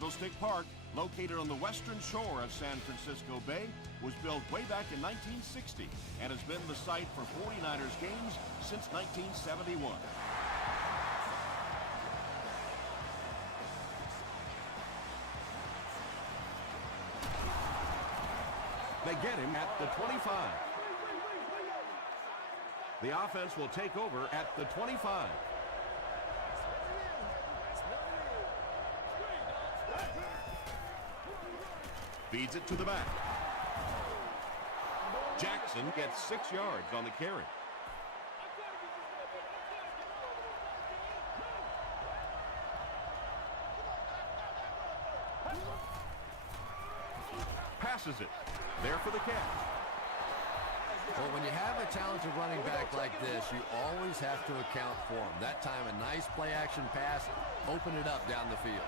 Candlestick Park, located on the western shore of San Francisco Bay, was built way back in 1960 and has been the site for 49ers games since 1971. They get him at the 25. The offense will take over at the 25. Feeds it to the back. Jackson gets 6 yards on the carry. Passes it. There for the catch. Well, when you have a talented running back like this, you always have to account for him. That time, a nice play-action pass, open it up down the field.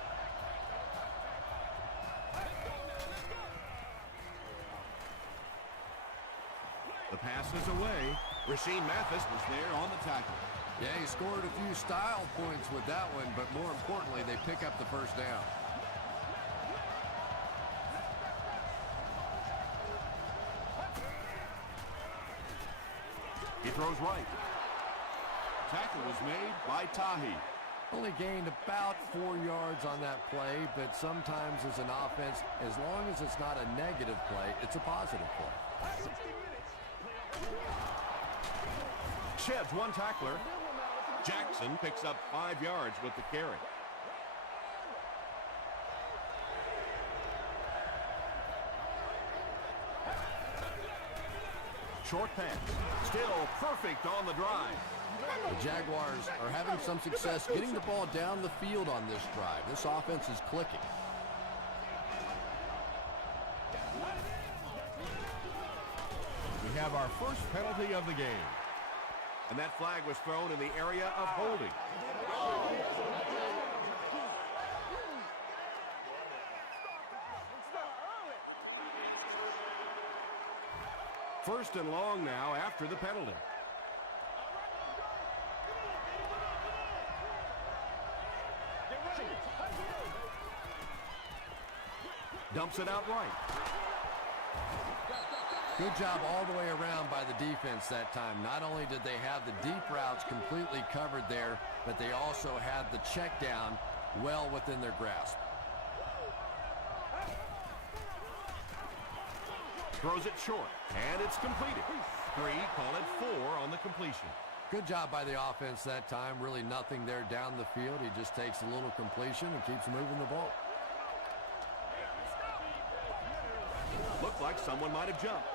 The pass is away. Rasheed Mathis was there on the tackle. Yeah, he scored a few style points with that one, but more importantly, they pick up the first down. He throws right. Tackle was made by Tahi. Only gained about 4 yards on that play, but sometimes as an offense, as long as it's not a negative play, it's a positive play. Sheds one tackler. Jackson picks up 5 yards with the carry. Short pass. Still perfect on the drive. The Jaguars are having some success getting the ball down the field on this drive. This offense is clicking. We have our first penalty of the game. And that flag was thrown in the area of holding. First and long now after the penalty. Dumps it out right. Good job all the way around by the defense that time. Not only did they have the deep routes completely covered there, but they also had the check down well within their grasp. Throws it short, and it's completed. 3, call it 4 on the completion. Good job by the offense that time. Really nothing there down the field. He just takes a little completion and keeps moving the ball. Looked like someone might have jumped.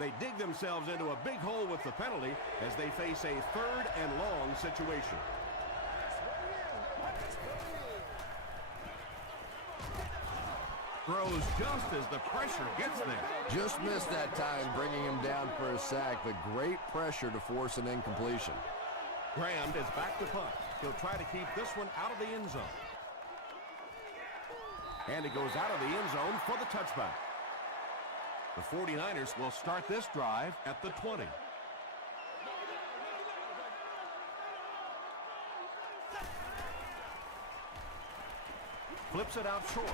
They dig themselves into a big hole with the penalty as they face a 3rd and long situation. Throws just as the pressure gets there. Just missed that time, bringing him down for a sack, but great pressure to force an incompletion. Graham is back to punt. He'll try to keep this one out of the end zone. And it goes out of the end zone for the touchback. The 49ers will start this drive at the 20. Flips it out short.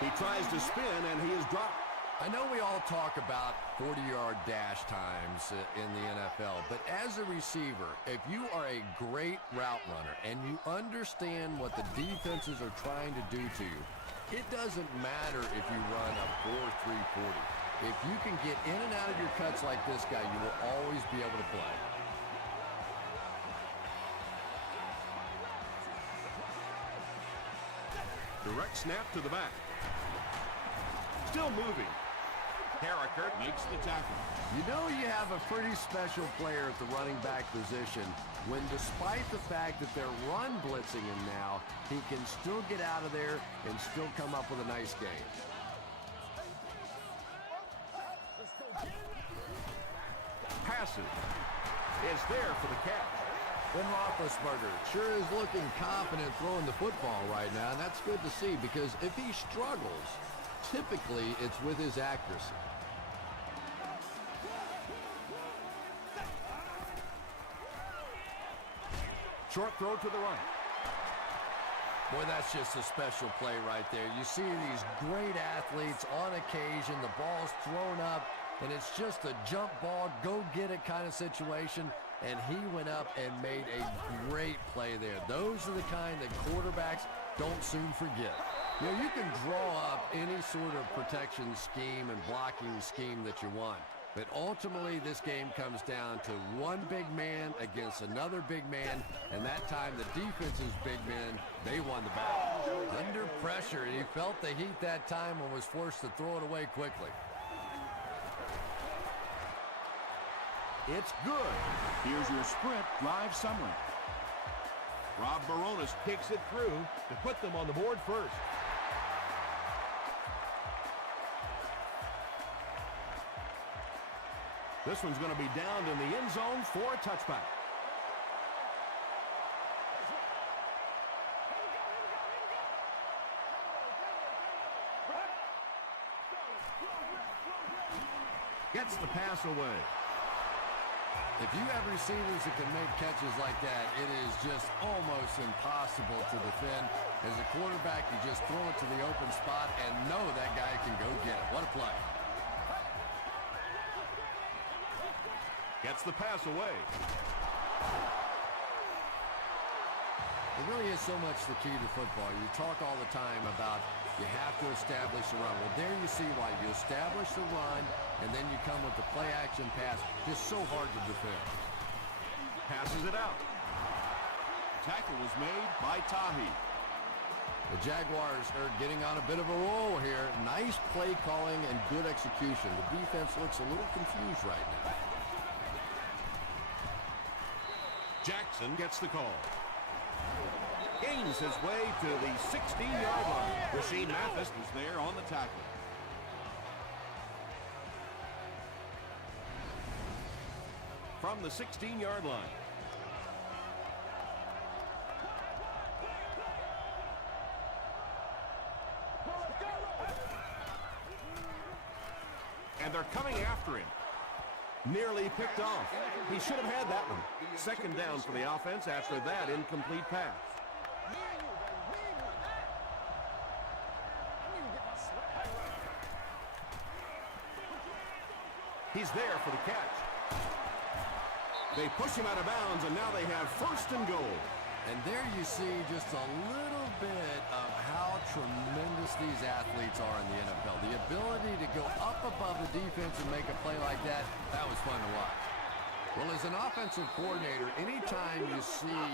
He tries to spin, and he is dropped. I know we all talk about 40-yard dash times in the NFL, but as a receiver, if you are a great route runner and you understand what the defenses are trying to do to you, it doesn't matter if you run a 4.340. If you can get in and out of your cuts like this guy, you will always be able to play. Direct snap to the back. Still moving. Carricker makes the tackle. You know you have a pretty special player at the running back position when, despite the fact that they're run blitzing him now, he can still get out of there and still come up with a nice game. Passes. Is there for the catch. Ben Roethlisberger sure is looking confident throwing the football right now, and that's good to see because if he struggles, typically it's with his accuracy. Short throw to the right. Boy, that's just a special play right there. You see these great athletes on occasion, the ball's thrown up, and it's just a jump ball, go get it kind of situation, and he went up and made a great play there. Those are the kind that quarterbacks don't soon forget. You know, you can draw up any sort of protection scheme and blocking scheme that you want, but ultimately this game comes down to one big man against another big man, and that time the defense's big men, they won the battle. Under pressure, he felt the heat that time and was forced to throw it away quickly. It's good. Here's your sprint drive summary. Rob Baronis kicks it through to put them on the board first. This one's going to be down in the end zone for a touchback. Gets the pass away. If you have receivers that can make catches like that, it is just almost impossible to defend. As a quarterback, you just throw it to the open spot and know that guy can go get it. What a play. Gets the pass away. It really is so much the key to football. You talk all the time about you have to establish the run. Well, there you see why. You establish the run, and then you come with the play-action pass. Just so hard to defend. Passes it out. Tackle was made by Tahi. The Jaguars are getting on a bit of a roll here. Nice play calling and good execution. The defense looks a little confused right now. Jackson gets the call. Gains his way to the 16-yard line. Rasheed Mathis is there on the tackle. From the 16-yard line. And they're coming after him. Nearly picked off. He should have had that one. Second down for the offense after that incomplete pass. He's there for the catch. They push him out of bounds, and now they have first and goal. And there you see just a little bit of how tremendous these athletes are in the NFL. The ability to go up above the defense and make a play like that, that was fun to watch. Well, as an offensive coordinator, anytime you see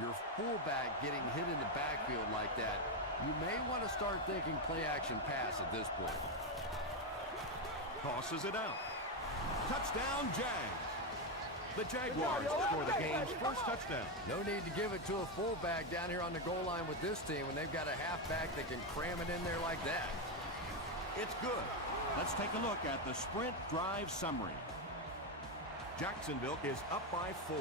your fullback getting hit in the backfield like that, you may want to start thinking play-action pass at this point. Tosses it out. Touchdown, Jags. The Jaguars score the game's first touchdown. No need to give it to a fullback down here on the goal line with this team when they've got a halfback that can cram it in there like that. It's good. Let's take a look at the sprint drive summary. Jacksonville is up by 4.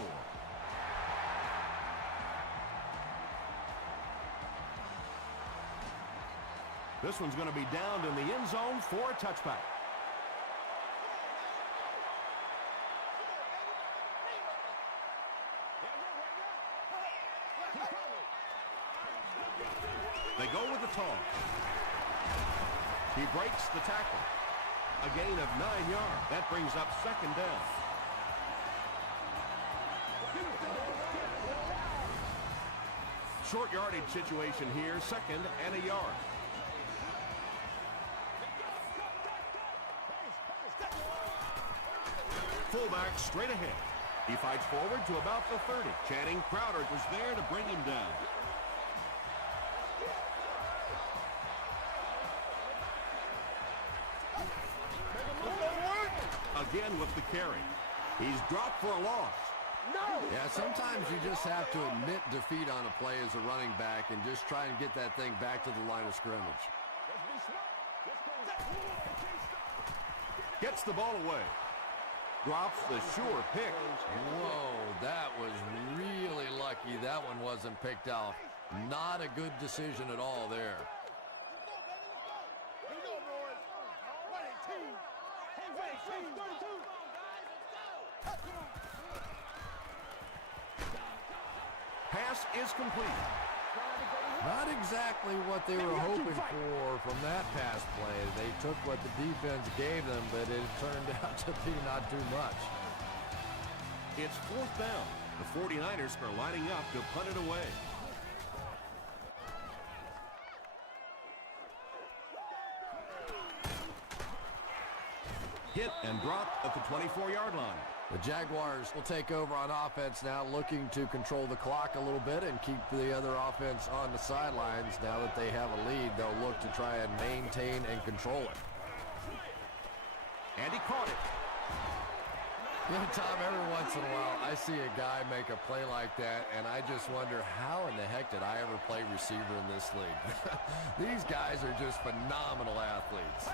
This one's going to be down in the end zone for a touchback. They go with the toss. He breaks the tackle. A gain of 9 yards. That brings up second down. Short yardage situation here, second and a yard. Fullback straight ahead. He fights forward to about the 30. Channing Crowder was there to bring him down. Again with the carry. He's dropped for a loss. Yeah, sometimes you just have to admit defeat on a play as a running back and just try and get that thing back to the line of scrimmage. Gets the ball away. Drops the sure pick. Whoa, that was really lucky that one wasn't picked off. Not a good decision at all there. is complete. Not exactly what they were hoping for from that pass play. They took what the defense gave them, but it turned out to be not too much. It's 4th down. The 49ers are lining up to punt it away. Hit and dropped at the 24-yard line. The Jaguars will take over on offense now, looking to control the clock a little bit and keep the other offense on the sidelines. Now that they have a lead, they'll look to try and maintain and control it. And he caught it. You know, Tom, every once in a while, I see a guy make a play like that, and I just wonder, how in the heck did I ever play receiver in this league? These guys are just phenomenal athletes.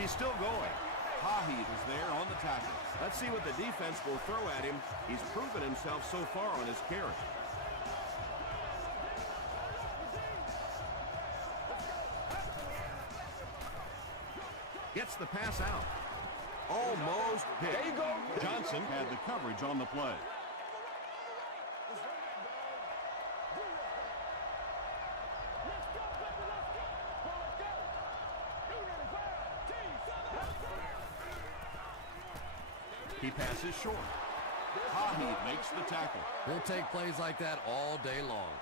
He's still going. Haheed is there on the tackle. Let's see what the defense will throw at him. He's proven himself so far on his carry. Gets the pass out. Almost hit. There you go. Johnson had the coverage on the play. He passes short. Haheed makes the tackle. He'll take plays like that all day long.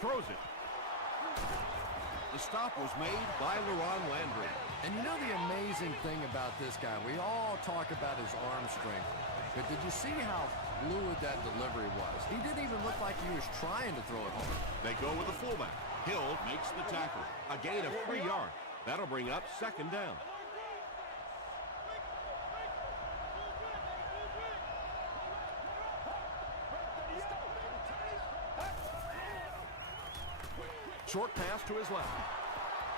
Throws it. The stop was made by LaRon Landry. And you know the amazing thing about this guy, we all talk about his arm strength, but did you see how fluid that delivery was? He didn't even look like he was trying to throw it home. They go with the fullback. Hill makes the tackle. A gain of 3 yards. That'll bring up 2nd down. Short pass to his left.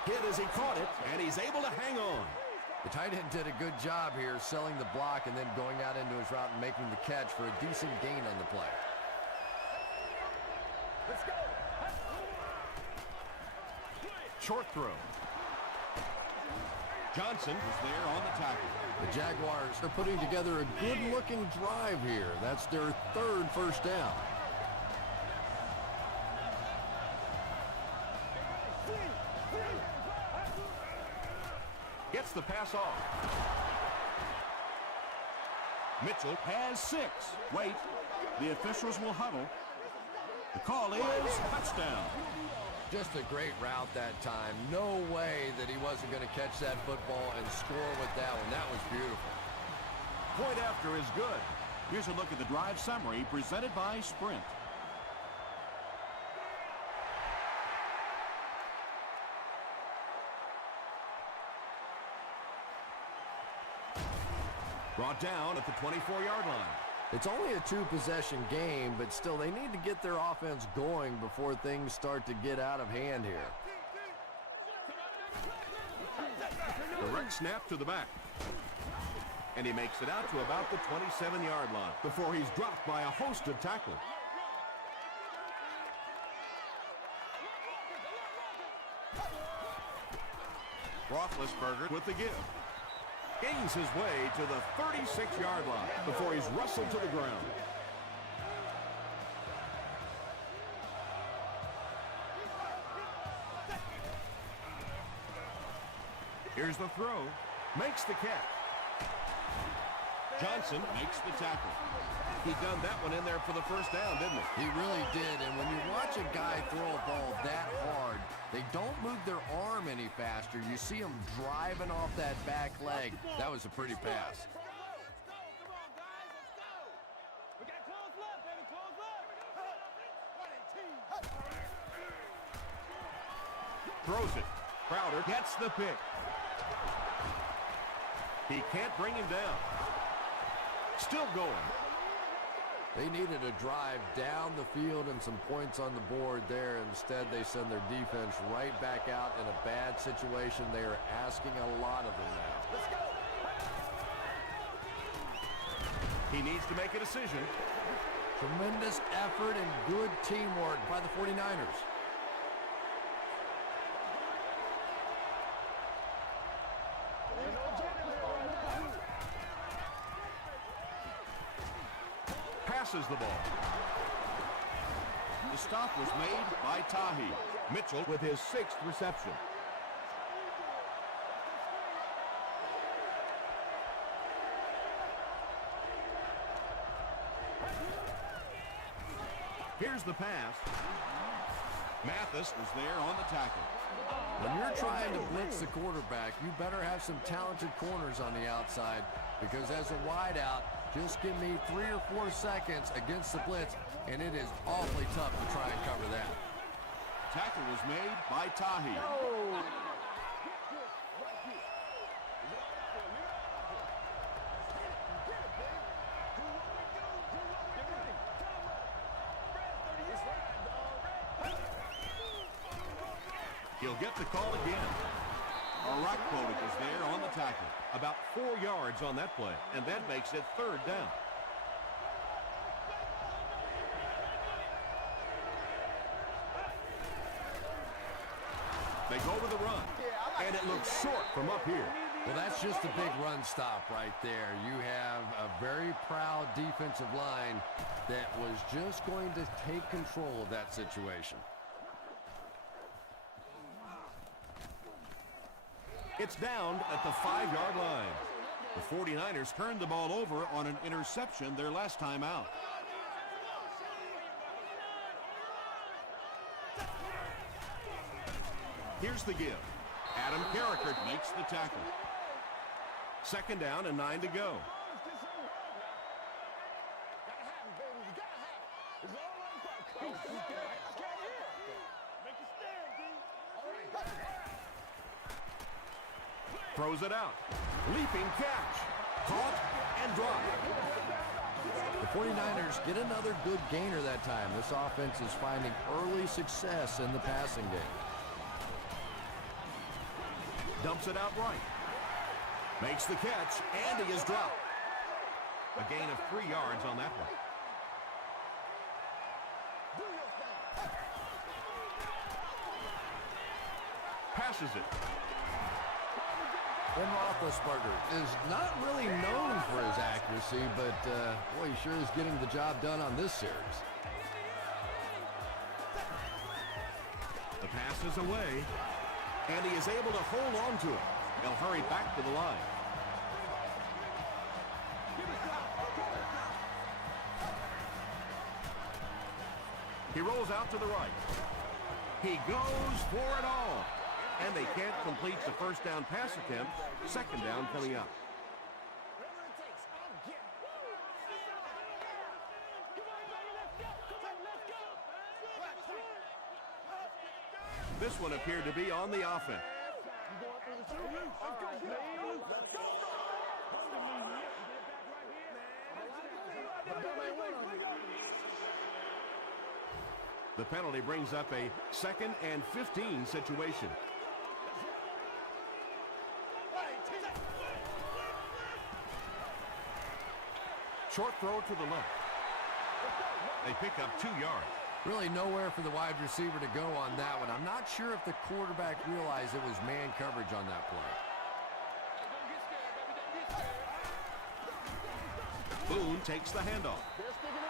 Hit as he caught it, and he's able to hang on. The tight end did a good job here selling the block and then going out into his route and making the catch for a decent gain on the play. Let's go. Short throw. Johnson is there on the tackle. The Jaguars are putting together a good-looking drive here. That's their 3rd first down. Gets the pass off. Mitchell has 6. Wait, the officials will huddle. The call is touchdown. Just a great route that time. No way that he wasn't going to catch that football and score with that one. That was beautiful. Point after is good. Here's a look at the drive summary presented by Sprint. Brought down at the 24-yard line. It's only a 2-possession game, but still they need to get their offense going before things start to get out of hand here. Direct snap to the back. And he makes it out to about the 27-yard line before he's dropped by a host of tacklers. Roethlisberger with the give. Gains his way to the 36-yard line before he's wrestled to the ground. Here's the throw. Makes the catch. Johnson makes the tackle. He done that one in there for the first down, didn't he? He really did, and when you watch a guy throw a ball that hard, they don't move their arm any faster. You see him driving off that back leg. That was a pretty pass. Throws it. Crowder gets the pick. He can't bring him down. Still going. They needed a drive down the field and some points on the board there. Instead, they send their defense right back out in a bad situation. They are asking a lot of them now. Let's go. He needs to make a decision. Tremendous effort and good teamwork by the 49ers. passes the ball. The stop was made by Tahi. Mitchell with his 6th reception. Here's the pass. Mathis was there on the tackle. When you're trying to blitz the quarterback, you better have some talented corners on the outside, because as a wideout, just give me 3 or 4 seconds against the blitz, and it is awfully tough to try and cover that. Tackle was made by Tahi. He'll get the call again. Arakpovic is there on the tackle. About 4 yards on that play, and that makes it 3rd down. They go with the run, and it looks short from up here. Well, that's just a big run stop right there. You have a very proud defensive line that was just going to take control of that situation. It's down at the 5-yard line. The 49ers turned the ball over on an interception their last time out. Here's the give. Adam Carricker makes the tackle. 2nd down and 9 to go. Throws it out. Leaping catch. Caught and dropped. The 49ers get another good gainer that time. This offense is finding early success in the passing game. Dumps it out right. Makes the catch, and he is dropped. A gain of 3 yards on that one. Passes it. Ben Roethlisberger is not really known for his accuracy, but boy, he sure is getting the job done on this series. The pass is away, and he is able to hold on to it. He'll hurry back to the line. He rolls out to the right. He goes for it all. And they can't complete the 1st down pass attempt. 2nd down coming up. This one appeared to be on the offense. The penalty brings up a 2nd and 15 situation. Short throw to the left. They pick up 2 yards. Really nowhere for the wide receiver to go on that one. I'm not sure if the quarterback realized it was man coverage on that play. Boone takes the handoff.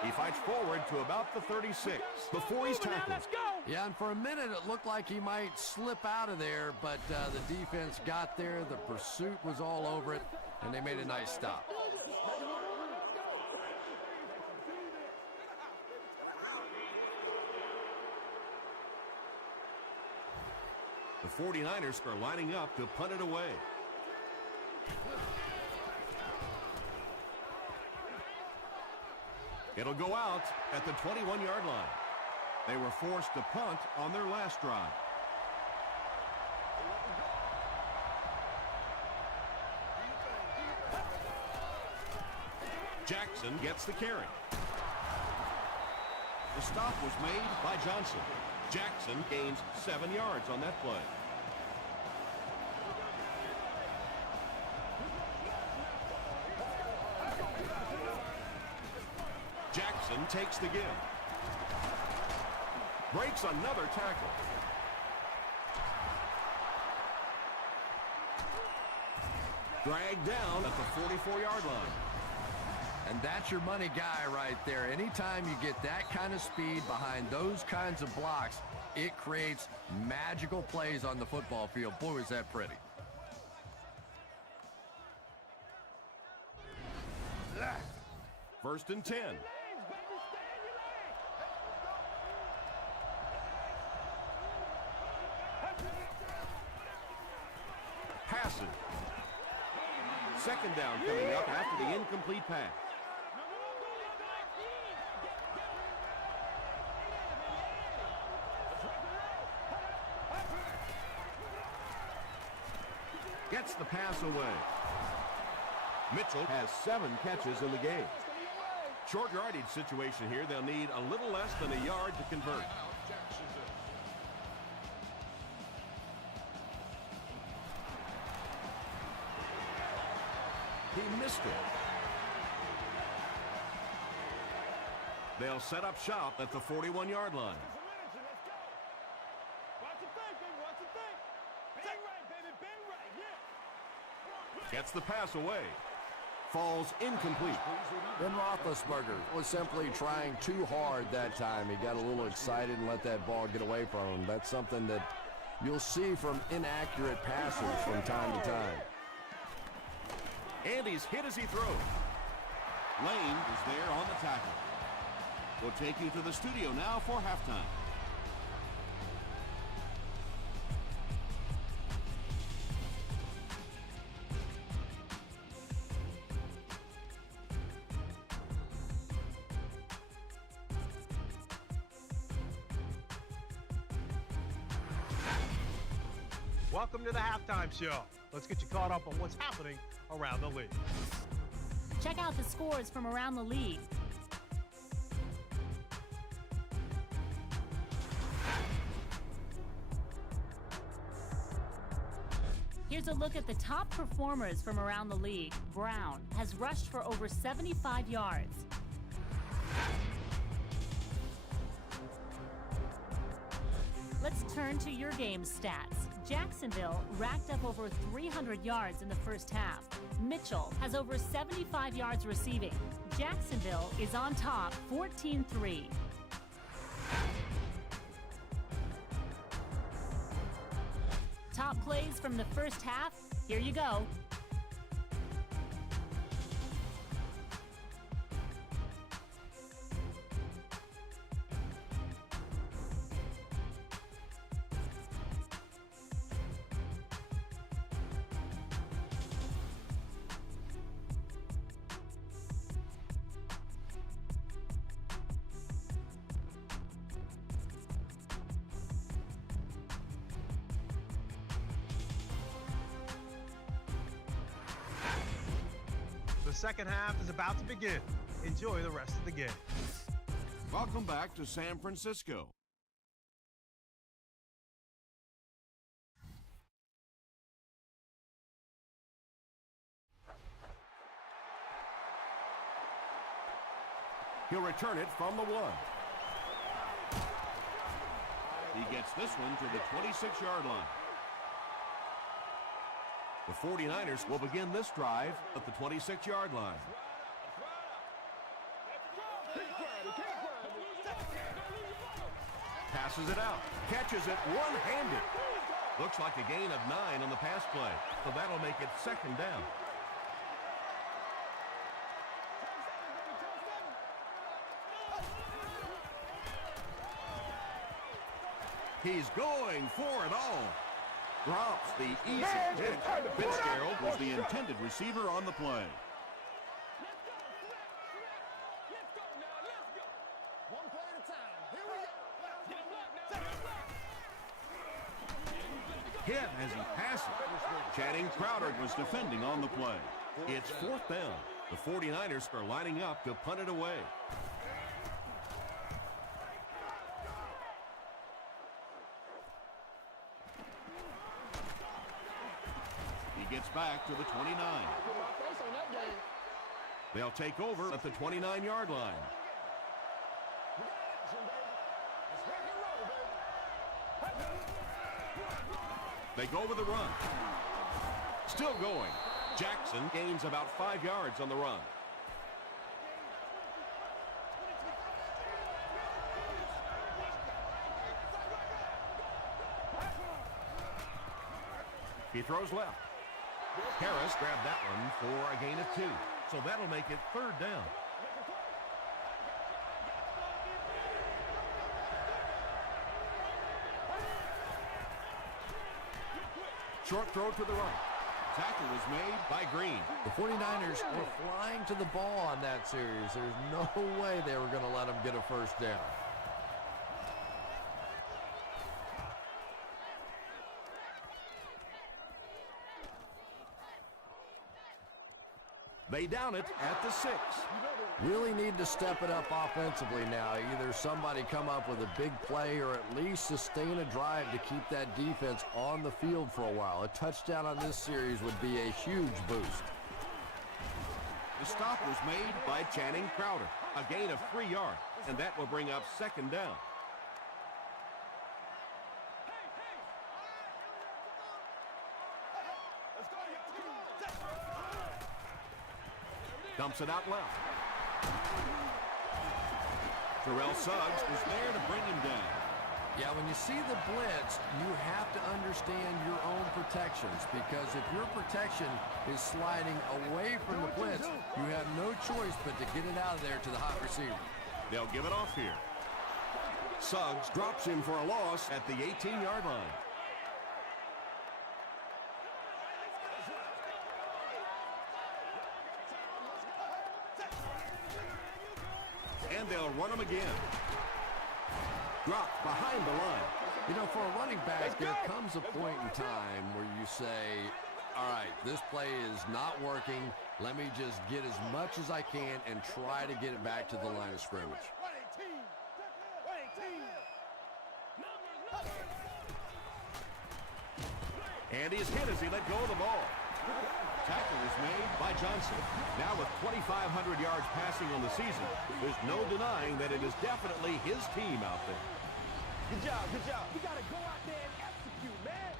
He fights forward to about the 36 before he's tackled. Yeah, and for a minute it looked like he might slip out of there, but the defense got there. The pursuit was all over it, and they made a nice stop. The 49ers are lining up to punt it away. It'll go out at the 21-yard line. They were forced to punt on their last drive. Jackson gets the carry. The stop was made by Johnson. Jackson gains 7 yards on that play. Jackson takes the give. Breaks another tackle. Dragged down at the 44-yard line. And that's your money guy right there. Anytime you get that kind of speed behind those kinds of blocks, it creates magical plays on the football field. Boy, is that pretty. First and 10. Pass it. Second down coming up after the incomplete pass. Gets the pass away. Mitchell has 7 catches in the game. Short yardage situation here. They'll need a little less than a yard to convert. He missed it. They'll set up shop at the 41-yard line. Gets the pass away. Falls incomplete. Ben Roethlisberger was simply trying too hard that time. He got a little excited and let that ball get away from him. That's something that you'll see from inaccurate passes from time to time. And he's hit as he throws. Lane is there on the tackle. We'll take you to the studio now for halftime. Welcome to the halftime show. Let's get you caught up on what's happening around the league. Check out the scores from around the league. Here's a look at the top performers from around the league. Brown has rushed for over 75 yards. Let's turn to your game stats. Jacksonville racked up over 300 yards in the first half. Mitchell has over 75 yards receiving. Jacksonville is on top 14-3. Top plays from the first half, here you go. The second half is about to begin. Enjoy the rest of the game. Welcome back to San Francisco. He'll return it from the 1. He gets this one to the 26-yard line. The 49ers will begin this drive at the 26-yard line. Passes it out. Catches it one-handed. Looks like a gain of 9 on the pass play. So that'll make it second down. He's going for it all. Drops the easy pitch. Fitzgerald was the intended receiver on the play. Hit as he passes. Channing Crowder was defending on the play. It's 4th down. The 49ers are lining up to punt it away. He gets back to the 29. They'll take over at the 29-yard line. They go with the run. Still going. Jackson gains about 5 yards on the run. He throws left. Harris grabbed that one for a gain of 2. So that'll make it 3rd down. Short throw to the right. Tackle was made by Green. The 49ers were flying to the ball on that series. There's no way they were going to let them get a first down. They down it at the 6. Really need to step it up offensively now. Either somebody come up with a big play or at least sustain a drive to keep that defense on the field for a while. A touchdown on this series would be a huge boost. The stop was made by Channing Crowder. A gain of 3 yards, and that will bring up 2nd down. Dumps it out left. Terrell Suggs was there to bring him down. Yeah, when you see the blitz, you have to understand your own protections, because if your protection is sliding away from the blitz, you have no choice but to get it out of there to the hot receiver. They'll give it off here. Suggs drops him for a loss at the 18-yard line. And they'll run him again. Dropped behind the line. You know, for a running back, there comes a point in time where you say, all right, this play is not working. Let me just get as much as I can and try to get it back to the line of scrimmage. And he's hit as he let go of the ball. Tackle is made by Johnson. Now with 2,500 yards passing on the season, there's no denying that it is definitely his team out there. Good job, good job. We got to go out there and execute, man.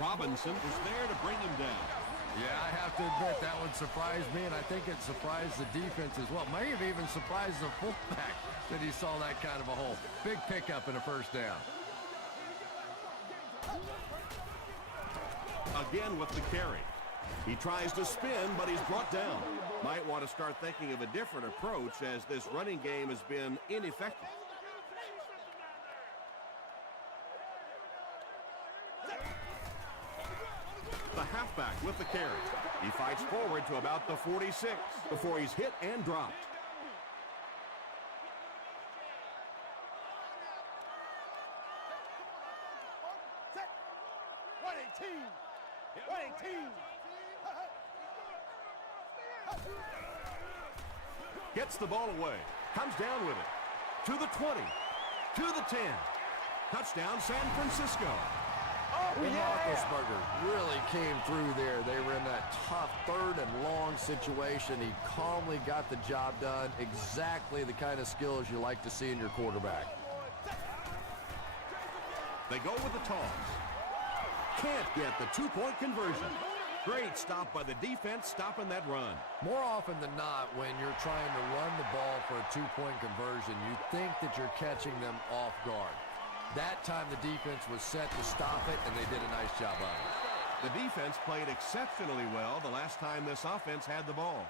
Robinson was there to bring him down. Yeah, I have to admit that one surprised me, and I think it surprised the defense as well. May have even surprised the fullback that he saw that kind of a hole. Big pickup and a first down. Again with the carry. He tries to spin, but he's brought down. Might want to start thinking of a different approach, as this running game has been ineffective. The halfback with the carry. He fights forward to about the 46 before he's hit and dropped. Gets the ball away. Comes down with it. To the 20. To the 10. Touchdown, San Francisco. Roethlisberger really came through there. They were in that tough 3rd and long situation. He calmly got the job done. Exactly the kind of skills you like to see in your quarterback. They go with the toss. Can't get the 2-point conversion. Great stop by the defense, stopping that run. More often than not, when you're trying to run the ball for a 2-point conversion, you think that you're catching them off guard. That time the defense was set to stop it, and they did a nice job of it. The defense played exceptionally well the last time this offense had the ball.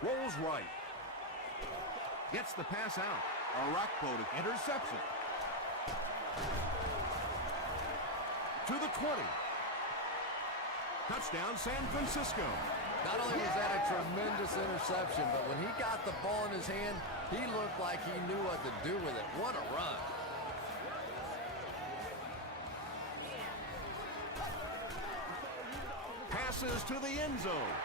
Rolls right. Gets the pass out. Arakpo to interception. To the 20. Touchdown, San Francisco. Not only was that a tremendous interception, but when he got the ball in his hand, he looked like he knew what to do with it. What a run. Passes to the end zone.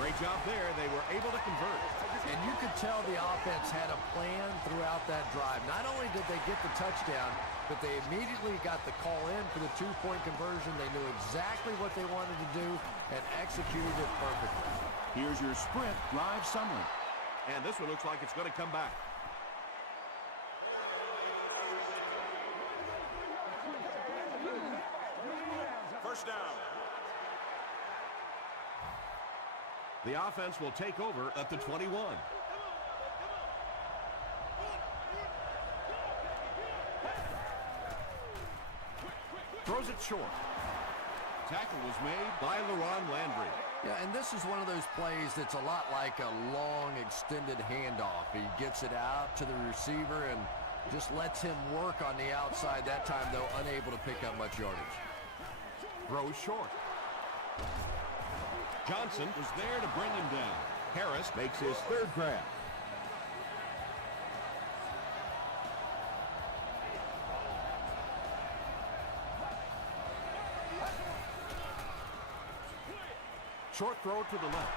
Great job there. They were able to convert. And you could tell the offense had a plan throughout that drive. Not only did they get the touchdown, but they immediately got the call in for the 2-point conversion. They knew exactly what they wanted to do and executed it perfectly. Here's your sprint drive summary. And this one looks like it's going to come back. The offense will take over at the 21. Throws it short. Tackle was made by LaRon Landry. Yeah, and this is one of those plays that's a lot like a long, extended handoff. He gets it out to the receiver and just lets him work on the outside. That time, though, unable to pick up much yardage. Throws short. Johnson was there to bring him down. Harris makes his third grab. Short throw to the left.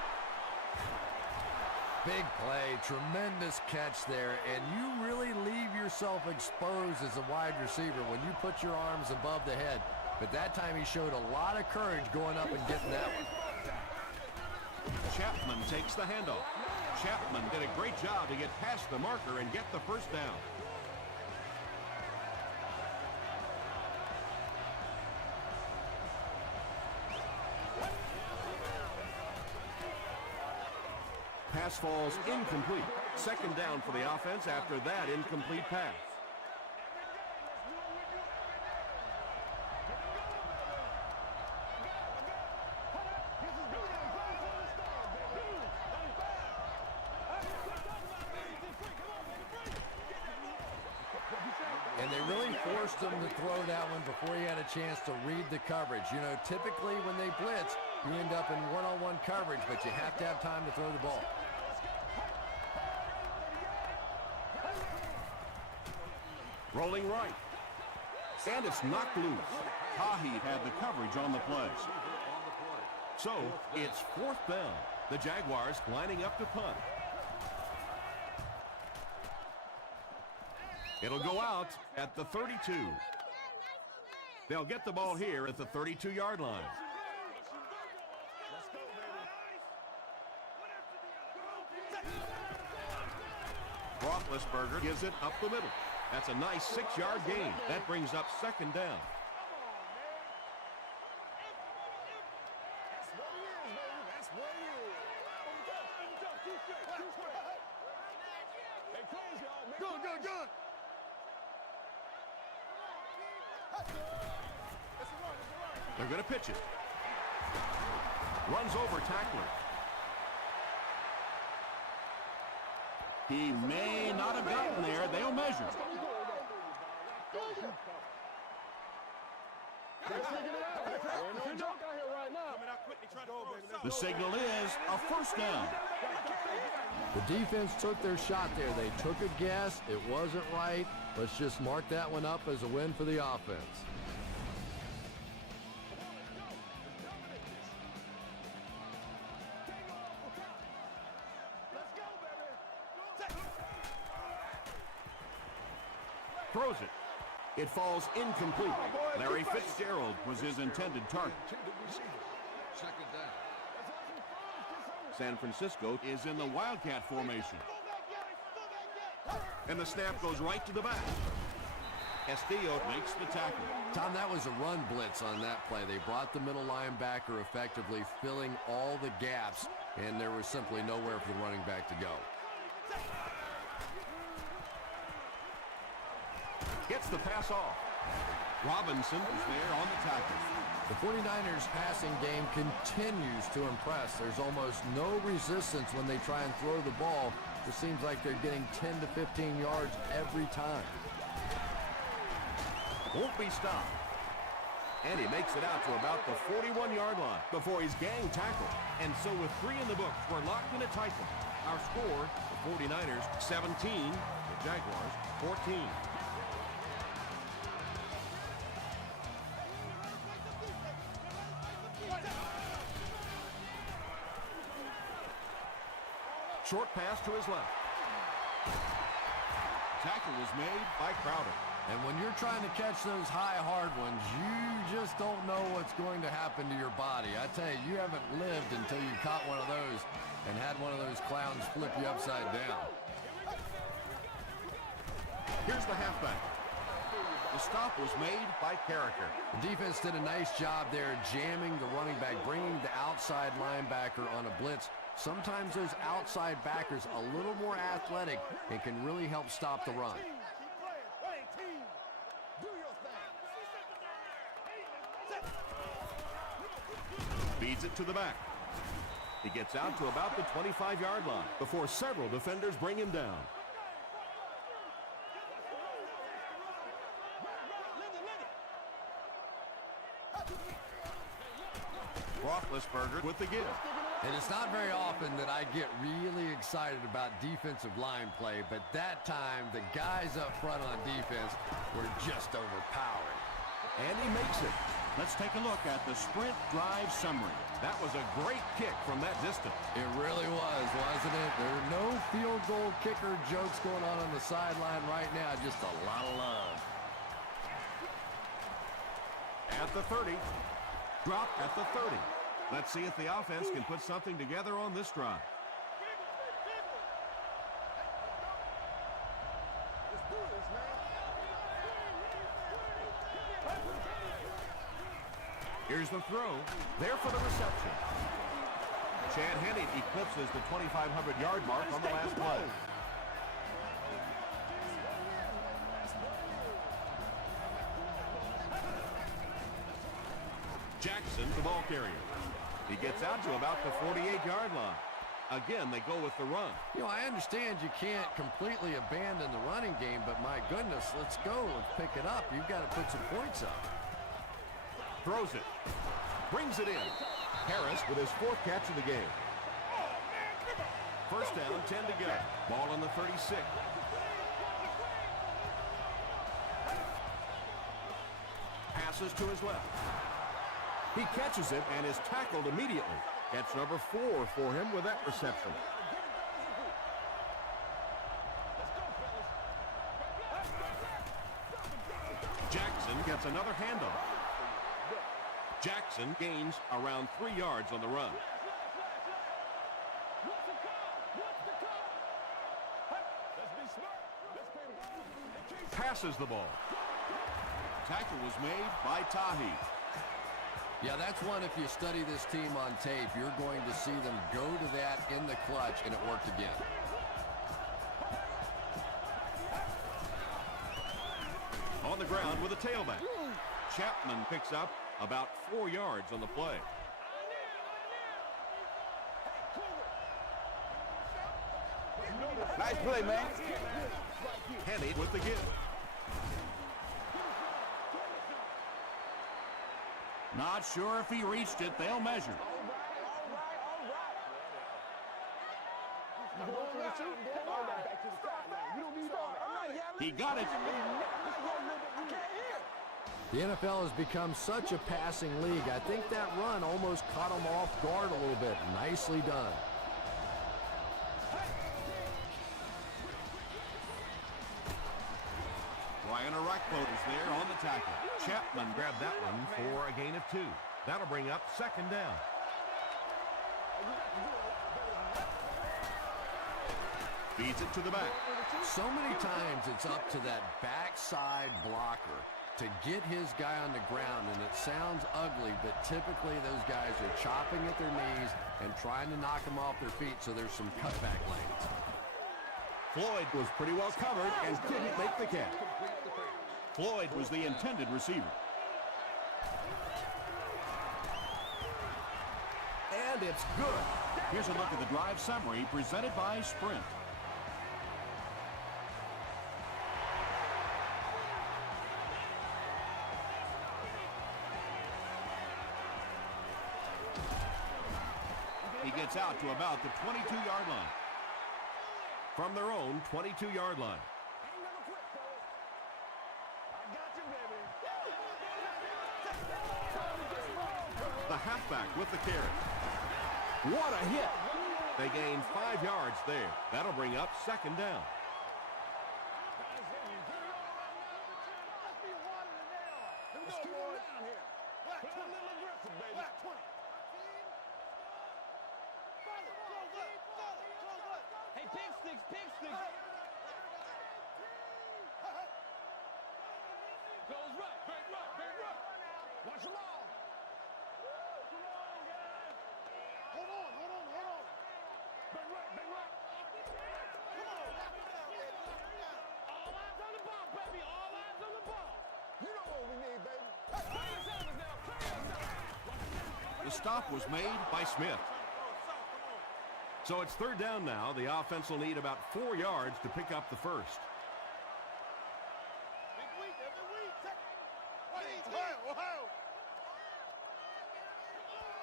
Big play, tremendous catch there, and you really leave yourself exposed as a wide receiver when you put your arms above the head. But that time he showed a lot of courage going up and getting that one. Chapman takes the handoff. Chapman did a great job to get past the marker and get the first down. Pass falls incomplete. Second down for the offense after that incomplete pass. And they really forced him to throw that one before he had a chance to read the coverage. You know, typically when they blitz, you end up in one-on-one coverage, but you have to have time to throw the ball. Rolling right. And it's knocked loose. Tahi had the coverage on the play. So, it's fourth down. The Jaguars lining up to punt. It'll go out at the 32. They'll get the ball here at the 32-yard line. Roethlisberger gives it up the middle. That's a nice 6-yard gain. That brings up second down. Good. They're going to pitch it. Runs over tackler. He may not have gotten there. They'll measure. The signal is a first down. The defense took their shot there. They took a guess. It wasn't right. Let's just mark that one up as a win for the offense. Throws it. It falls incomplete. Larry Fitzgerald was his intended target. Second down. San Francisco is in the Wildcat formation. And the snap goes right to the back. Castillo makes the tackle. Tom, that was a run blitz on that play. They brought the middle linebacker effectively, filling all the gaps, and there was simply nowhere for the running back to go. Gets the pass off. Robinson is there on the tackle. The 49ers passing game continues to impress. There's almost no resistance when they try and throw the ball. It seems like they're getting 10 to 15 yards every time. Won't be stopped. And he makes it out to about the 41-yard line before he's gang tackled. And so with 3 in the books, we're locked in a tight one. Our score, the 49ers 17, the Jaguars 14. Short pass to his left. Tackle was made by Crowder. And when you're trying to catch those high, hard ones, you just don't know what's going to happen to your body. I tell you, you haven't lived until you caught one of those and had one of those clowns flip you upside down. Here's the halfback. The stop was made by Carricker. The defense did a nice job there jamming the running back, bringing the outside linebacker on a blitz. Sometimes those outside backers a little more athletic and can really help stop the run. Feeds it to the back. He gets out to about the 25-yard line before several defenders bring him down. Roethlisberger with the give. And it's not very often that I get really excited about defensive line play, but that time the guys up front on defense were just overpowering. And he makes it. Let's take a look at the sprint drive summary. That was a great kick from that distance. It really was, wasn't it? There are no field goal kicker jokes going on the sideline right now, just a lot of love. At the 30. Drop at the 30. Let's see if the offense can put something together on this drive. Here's the throw. There for the reception. Chad Henne eclipses the 2,500-yard mark on the last play. Jackson, the ball carrier. He gets out to about the 48-yard line. Again, they go with the run. You know, I understand you can't completely abandon the running game, but my goodness, let's go. Let's pick it up. You've got to put some points up. Throws it. Brings it in. Harris with his 4th catch of the game. First down, 10 to go. Ball on the 36. Passes to his left. He catches it and is tackled immediately. Catch number 4 for him with that reception. Jackson gets another handoff. Jackson gains around 3 yards on the run. Passes the ball. Tackle was made by Tahi. Yeah, that's one, if you study this team on tape, you're going to see them go to that in the clutch, and it worked again. On the ground with a tailback. Chapman picks up about 4 yards on the play. Nice play, man. Henne with the give. Not sure if he reached it. They'll measure. He got it. The NFL has become such a passing league. I think that run almost caught him off guard a little bit. Nicely done. Ryan Arakpo is there on the tackle. Chapman grabbed that one for a gain of 2. That'll bring up 2nd down. Feeds it to the back. So many times it's up to that backside blocker to get his guy on the ground, and it sounds ugly, but typically those guys are chopping at their knees and trying to knock them off their feet, so there's some cutback lanes. Floyd was pretty well covered and didn't make the catch. Floyd was the intended receiver. And it's good. Here's a look at the drive summary presented by Sprint. He gets out to about the 22-yard line. From their own 22-yard line. The halfback with the carry. What a hit! They gain 5 yards there. That'll bring up 2nd down. Hey, pick sticks, pick sticks. Goes right, right, right, right, right. Watch the ball. Hold on, hold on, hold on. All eyes on the ball, baby. All eyes on the ball. You know what we need, baby. Play yourselves now. Play yourselves. The stop was made by Smith. So it's third down now. The offense will need about 4 yards to pick up the first.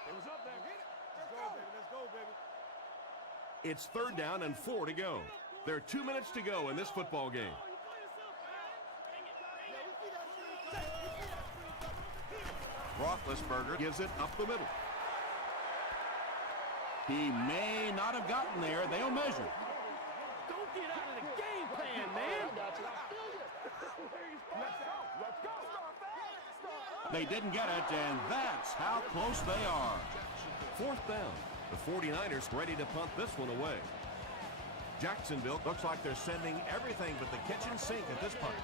It was up there. Let's go, baby. Let's go, baby. It's third down and 4 to go. There are 2 minutes to go in this football game. Roethlisberger gives it up the middle. He may not have gotten there. They'll measure. Don't get out of the game plan, man. Let's go. They didn't get it, and that's how close they are. Fourth down. The 49ers ready to punt this one away. Jacksonville looks like they're sending everything but the kitchen sink at this punt.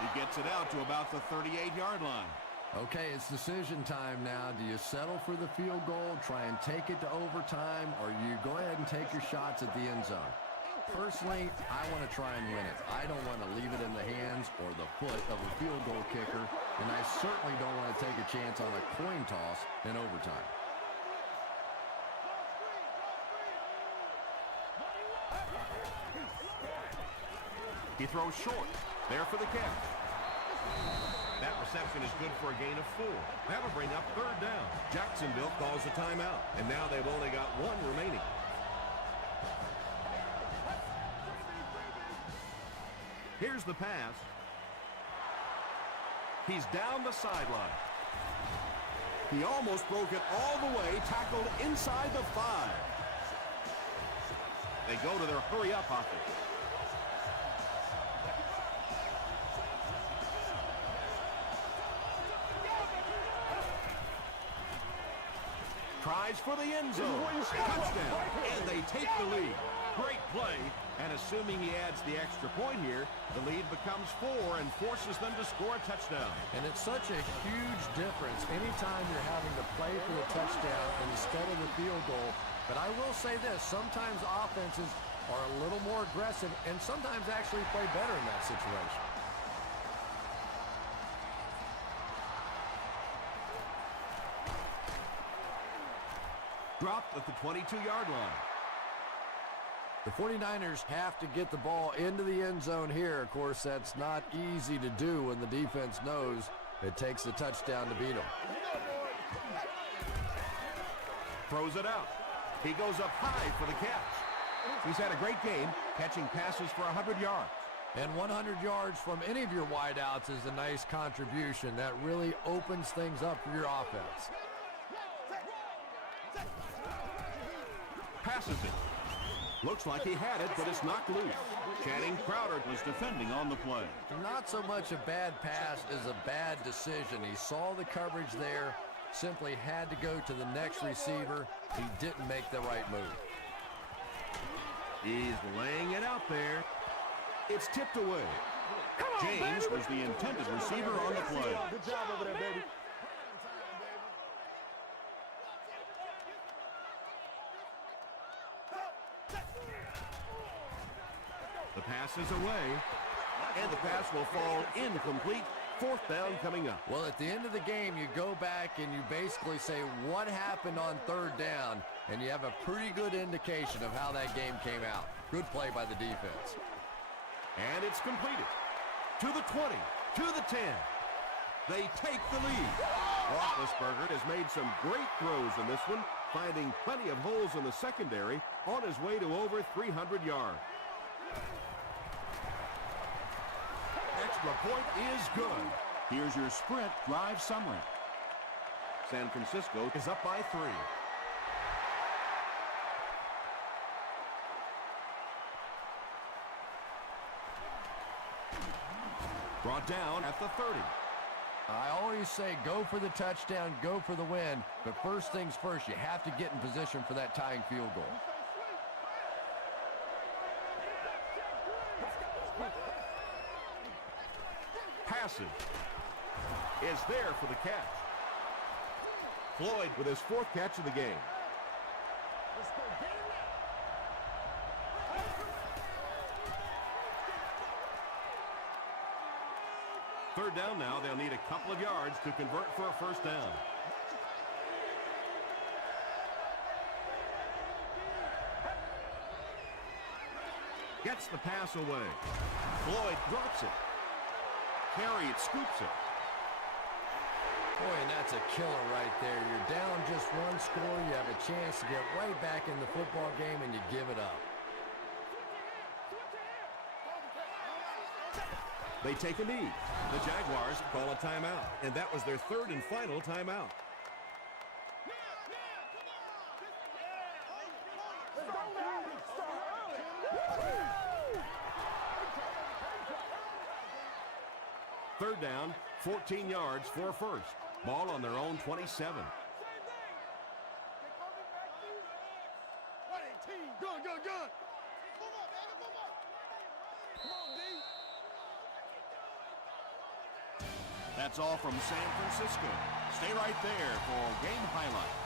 He gets it out to about the 38-yard line. Okay, it's decision time now. Do you settle for the field goal, try and take it to overtime, or you go ahead and take your shots at the end zone? Personally, I want to try and win it. I don't want to leave it in the hands or the foot of a field goal kicker, and I certainly don't want to take a chance on a coin toss in overtime. He throws short. There for the catch. That reception is good for a gain of 4. That'll bring up third down. Jacksonville calls a timeout, and now they've only got 1 remaining. Here's the pass. He's down the sideline. He almost broke it all the way, tackled inside the 5. They go to their hurry-up offense. Tries for the end zone. Touchdown. And they take the lead. Great play. And assuming he adds the extra point here, the lead becomes 4 and forces them to score a touchdown. And it's such a huge difference anytime you're having to play for the touchdown instead of the field goal. But I will say this, sometimes offenses are a little more aggressive and sometimes actually play better in that situation. Dropped at the 22-yard line. The 49ers have to get the ball into the end zone here. Of course, that's not easy to do when the defense knows it takes the touchdown to beat them. Throws it out. He goes up high for the catch. He's had a great game, catching passes for 100 yards. And 100 yards from any of your wideouts is a nice contribution. That really opens things up for your offense. Passes it. Looks like he had it, but it's knocked loose. Channing Crowder was defending on the play. Not so much a bad pass as a bad decision. He saw the coverage there, simply had to go to the next receiver. He didn't make the right move. He's laying it out there. It's tipped away. James was the intended receiver on the play. Good job over there, baby. The pass is away, and the pass will fall incomplete. Fourth down coming up. Well, at the end of the game, you go back and you basically say what happened on third down, and you have a pretty good indication of how that game came out. Good play by the defense. And it's completed. To the 20, to the 10. They take the lead. Roethlisberger has made some great throws in this one, finding plenty of holes in the secondary on his way to over 300 yards. Extra point is good. Here's your sprint drive summary. San Francisco is up by 3. Brought down at the 30. I always say go for the touchdown, go for the win, but first things first, you have to get in position for that tying field goal. passing. Is there for the catch. Floyd with his 4th catch of the game. Let's go get it now. Third down now. They'll need a couple of yards to convert for a first down. Gets the pass away. Floyd drops it. Carey scoops it. Boy, and that's a killer right there. You're down just 1 score. You have a chance to get right back in the football game, and you give it up. They take a knee. The Jaguars call a timeout, and that was their 3rd and final timeout. Third down, 14 yards for a first. Ball on their own 27. Good, good, good. Come on, baby, come on. Come on, D. That's all from San Francisco. Stay right there for game highlights.